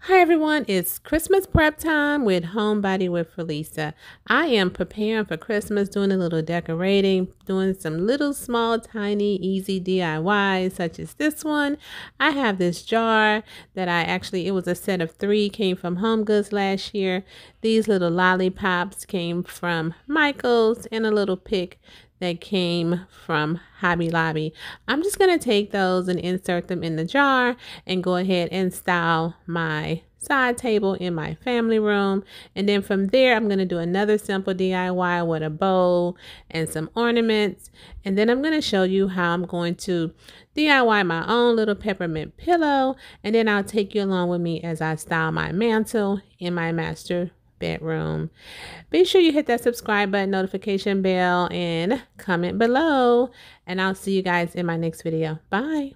Hi everyone, it's Christmas prep time with Homebody with Felisa. I am preparing for Christmas, doing a little decorating, doing some little small tiny easy DIYs such as this one. I have this jar that it was a set of 3, came from Home Goods last year. These little lollipops came from Michael's, and a little pick that came from Hobby Lobby. I'm just going to take those and insert them in the jar and go ahead and style my side table in my family room. And then from there, I'm going to do another simple DIY with a bowl and some ornaments. And then I'm going to show you how I'm going to DIY my own little peppermint pillow. And then I'll take you along with me as I style my mantle in my master bedroom. Be sure you hit that subscribe button, notification bell, and comment below. And I'll see you guys in my next video. Bye.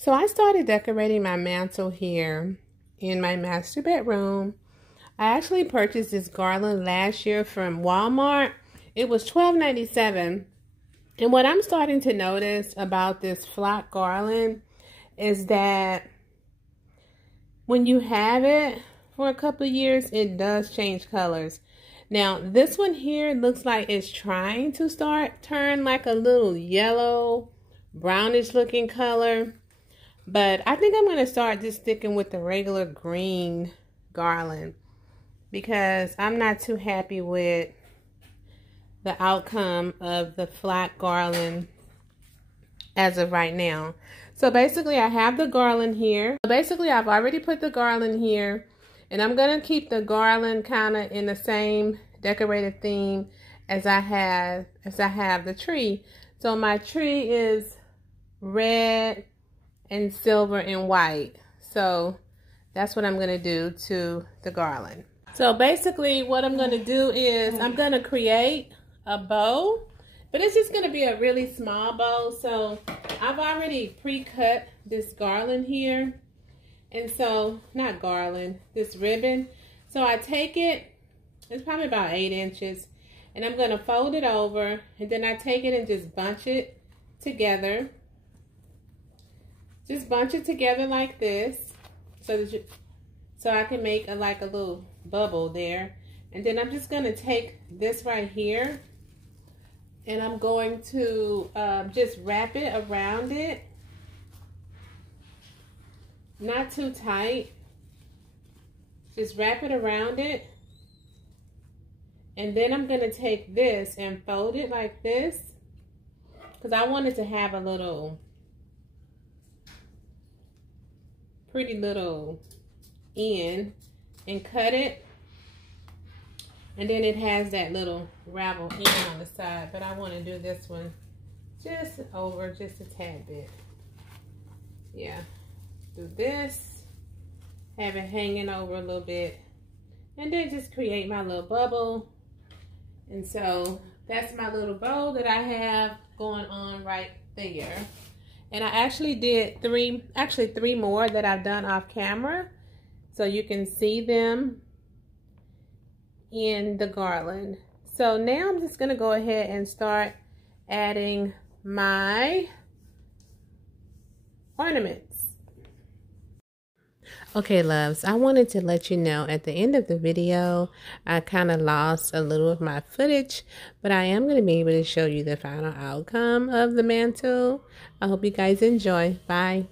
So I started decorating my mantle here in my master bedroom. I actually purchased this garland last year from Walmart. It was $12.97. And what I'm starting to notice about this flock garland is that when you have it for a couple of years, it does change colors. Now, this one here looks like it's trying to turn like a little yellow, brownish looking color. But I think I'm going to start just sticking with the regular green garland because I'm not too happy with the outcome of the flat garland as of right now. So basically I have the garland here. Basically I've already put the garland here, and I'm going to keep the garland kind of in the same decorative theme as I have the tree. So my tree is red and silver and white. So that's what I'm going to do to the garland. So basically what I'm going to do is I'm going to create a bow, but it's just going to be a really small bow. So I've already pre-cut this garland here, and so not garland, this ribbon. So I take it, it's probably about 8 inches, and I'm going to fold it over, and then I take it and just bunch it together. Just bunch it together like this, so I can make like a little bubble there. And then I'm just going to take this right here, and I'm going to just wrap it around it. Not too tight. Just wrap it around it. And then I'm going to take this and fold it like this, because I want it to have a little, pretty little end, and cut it. And then it has that little ravel end on the side, but I want to do this one just over just a tad bit. Yeah, do this, have it hanging over a little bit, and then just create my little bubble. And so that's my little bow that I have going on right there. And I actually did three more that I've done off camera, so you can see them in the garland. So now I'm just going to go ahead and start adding my ornaments. Okay, loves, I wanted to let you know at the end of the video, I kind of lost a little of my footage, but I am going to be able to show you the final outcome of the mantle. I hope you guys enjoy. Bye.